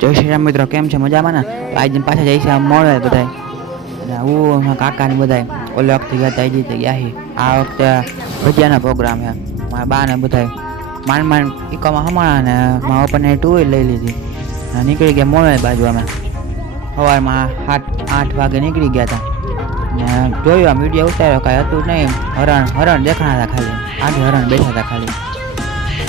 જય શ્રી રામ મિત્રો, કેમ છે? મજામાં ને? આજે પાછા જાય છે મળે બધા. અને હું કાકા ને બધા ઓલી વખતે ગયા હતા, એ ગયા છે. આ વખતે ભજીયાનો પ્રોગ્રામ છે. મારા બા ને બધા માંડ ઇકોમાં હમણાં ને મારા પપ્પાને ટુ વ્હીલ લઈ લીધી. નીકળી ગયા મોડે બાજુ. અમે સવારમાં 7-8 વાગે નીકળી ગયા હતા. ને જોયું આમ વિડીયો ઉતાર્યો, કાંઈ હતું નહીં. હરણ દેખાણા હતા ખાલી, આઠ હરણ બેઠા હતા ખાલી.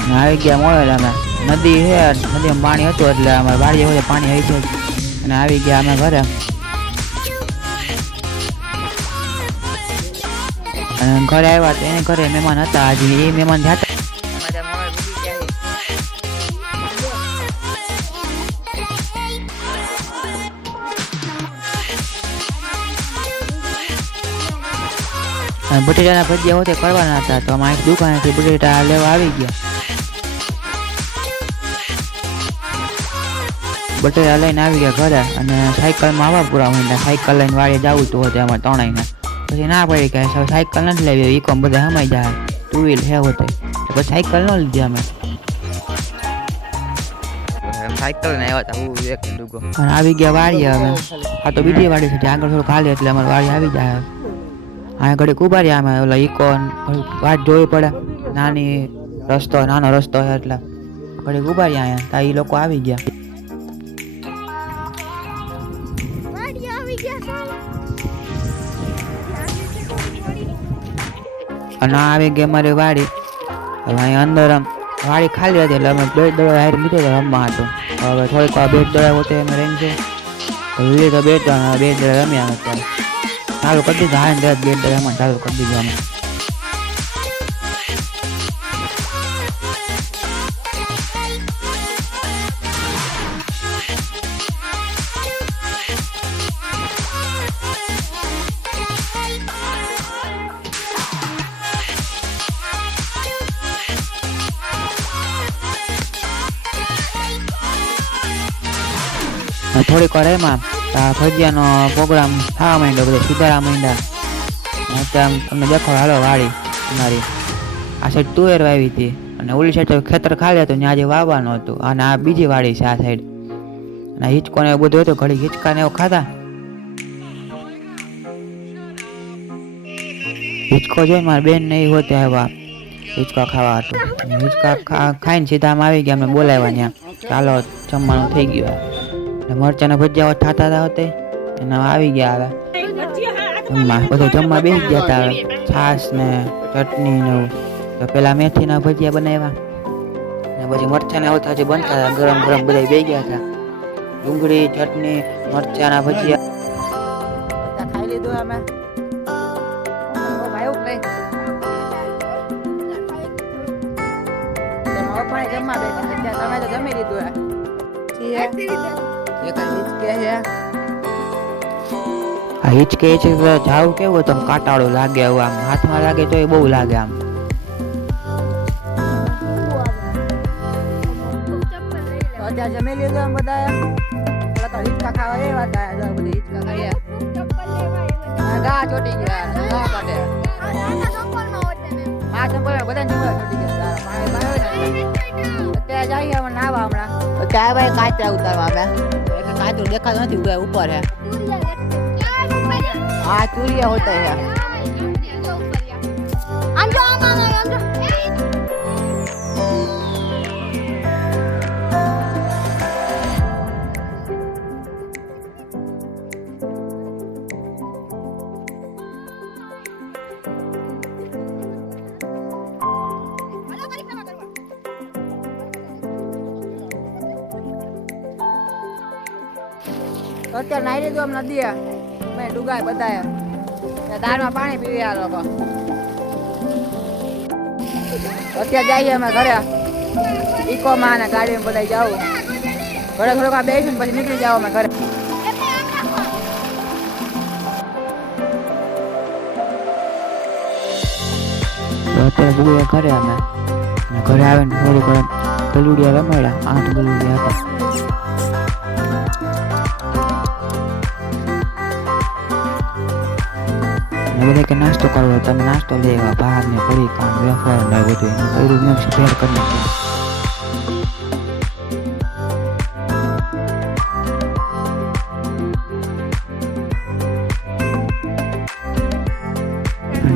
ને આવી ગયા મોડે. અમે નદી છે, નદીમાં પાણી હતું એટલે અમારે વાડીએ હોય પાણી આવી છે. અને આવી ગયા અમે ઘરે. અને ઘરે આવ્યા તો એને ઘરે મહેમાન હતા. હજી એ મહેમાન જતા બટેટાના ભજીયા હોતે કરવાના હતા, તો અમારી દુકાનેથી બટેટા લેવા આવી ગયા. બટેટા લઈને આવી ગયા ઘરે. અને સાયકલમાં આવવા પૂરા માંડ્યા. સાયકલ લઈને વાળીએ જવું હતું હોતે અમારે ત્રણેયને. પછી ના પડી કે સાયકલ નથી લેવી, ઈકોમ બધા સમાઈ જાય, ટુ વ્હીલ છે હોતે. પછી સાયકલ ન લીધી અમે. સાયકલ ને આવ્યા હતા હું એક ડૂગો. અને આવી ગયા વાડીએ અમે. આ તો બીજી વાડી છે, આગળ થોડું ખાલી એટલે અમારે વાડી આવી જાય. અહીંયા ઘડી ઉભા રહ્યા અમે. ઓલા ઈકોન વાટ જોવી પડે, નાનો રસ્તો છે એટલે ઘડી ઉભા રહ્યા અહીંયા. તા એ લોકો આવી ગયા. અને આવી ગઈ અમારી વાડી. હવે અહીંયા અંદર વાડી ખાલી હતી એટલે અમે બેટ દડા હારી લીધો હતો રમવા હતું. હવે થોડીક બેટ દડા હોતે અમે રમી છે લીધો બેટ દડા રમ્યા અત્યારે ચાલુ કરી દીધું. હા બેટ દડા એમાં ચાલુ કરી દીધું અમે. થોડીક વાર એમાં ભજીયાનો પ્રોગ્રામ થવા માંડ્યો, બધા સુધારા માંડ્યા. અત્યારે તમને દેખો હાલો વાડી અમારી આ સાઈડ તુવેર વાવી હતી અને ઓલી સાઈડ ખેતર ખાલી હતું, ત્યાં આજે વાવવાનું હતું. અને આ બીજી વાડી છે આ સાઈડ. અને હિંચકો ને એવું બધું હતું, ઘડી હિંચકા ને એવું ખાધા. હિંચકો જોઈને મારા બેન ને એ હોતે આવ્યા હિંચકા ખાવા હતું. હિંચકા ખાઈને સીધા આમ આવી ગયા. અમને બોલાવ્યા ત્યાં, ચાલો જમવાનું થઈ ગયું. મરચાના ભજીયા થતા હતા હોતે એના આવી ગયા. હવે બધું જમવા બેસી ગયા હતા. છાશ ને ચટણી ને તો પેલા મેથીના ભજીયા બનાવ્યા ને પછી મરચાના હોતા હજી બનતા હતા. ગરમ ગરમ બધા બેસી ગયા હતા. ડુંગળી ચટણી મરચાના ભજીયા ખાઈ લીધું અમે. જમવા બેઠા તમે તો જમી લીધું. આ હિચકે છે જાવ કેવું તો કાંટાળો લાગે, આમ હાથમાં લાગે તો એ બહુ લાગે. આમ અત્યારે જમી લીધું આમ બધા હિચકા ખાવા એ વાત બધી હિચકા ખાયા ગા ચોટી ગયા બધા ચોટી ગયા. અત્યારે જઈએ અમે નાવા હમણાં. ત્યાં ભાઈ કાચરા ઉતારવા અમે કાચરું દેખાતું નથી ઉપર હે. હા ચૂરિયા હોતા હે. અત્યારે નાઈ લીધું આમ નદી મેં ડુગાય બધા દાળમાં પાણી પીવી આ લોકો. અત્યારે જઈએ અમે ઘરે ઇકોમાં ને ગાડીમાં બધા જાવું. ઘરે થોડોક બેસીને પછી નીકળી જાવ અમે ઘરે. અત્યારે બુએ ઘરે અમે ઘરે આવીને થોડીક ગલુડિયા રમાડ્યા. 8 ગલુડિયા હતા. બધા કે નાસ્તો કરવો, તમે નાસ્તો લેવા બહાર ને પડી કામ વેફર ને બધું એનું શેર કરી નાખ્યું.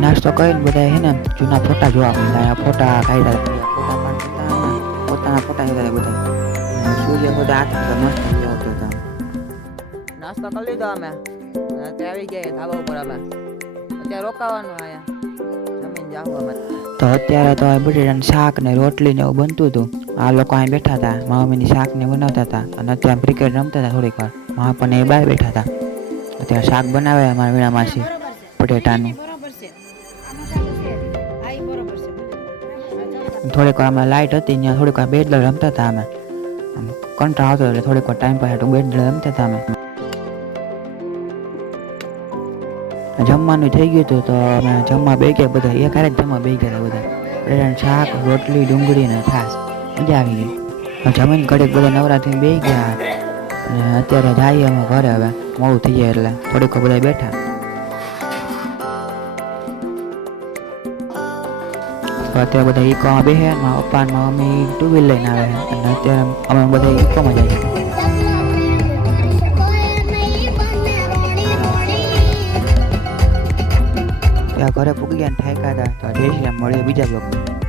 નાસ્તો કરીને બધા હે ને જૂના ફોટા જોવા મળ્યા, ફોટા કાઢ્યા, ફોટા પાડતા પોતાના ફોટા જોતા બધા. સૂર્ય બધા આટલો મસ્ત જેવો હતો આમ. નાસ્તો કરી લીધો અમે, અત્યારે આવી ગયા ધાબા ઉપર અમે. અત્યારે રોકાવાનું અહીંયા જમીન જાવું અમે. તો અત્યારે તો બટેટાનું શાક ને રોટલી ને એવું બનતું હતું. આ લોકો અહીં બેઠા હતા, મારા મમ્મીની શાક ને બનાવતા હતા અને અત્યારે ક્રિકેટ રમતા હતા થોડીક વાર. મારા પણ એ બહાર બેઠા હતા. અત્યારે શાક બનાવે અમારા વીણા માસી બટેટાનું. થોડીક વાર અમે લાઇટ હતી ત્યાં થોડીક વાર બેટ રમતા હતા અમે. કંટાળો આવતો એટલે થોડીક વાર ટાઈમ પાસ બેટ રમતા હતા અમે. જમવાનું થઈ ગયું હતું તો અમે જમવા બે ગયા બધા, એક હારે જમવા બે ગયા હતા બધા. બટેટાનું શાક, રોટલી, ડુંગળી ને છાશ, મજા આવી ગઈ. જમીન ઘડીક બધા નવરાત્રી બે ગયા અને અત્યારે જઈએ અમે ઘરે. હવે મોડું થઈ જાય એટલે થોડીક બધા બેઠા. તો અત્યારે બધા ઇકોમાં બેસે, મારા પપ્પા ને મારા મમ્મી ટુ વ્હીલ લઈને આવે અને અત્યારે અમે બધા ઇકોમાં જઈએ. ત્યાં ઘરે પૂગી ગયા ને ઠાક્યા હતા. તો જઈશું મળીએ બીજા બ્લોગમાં.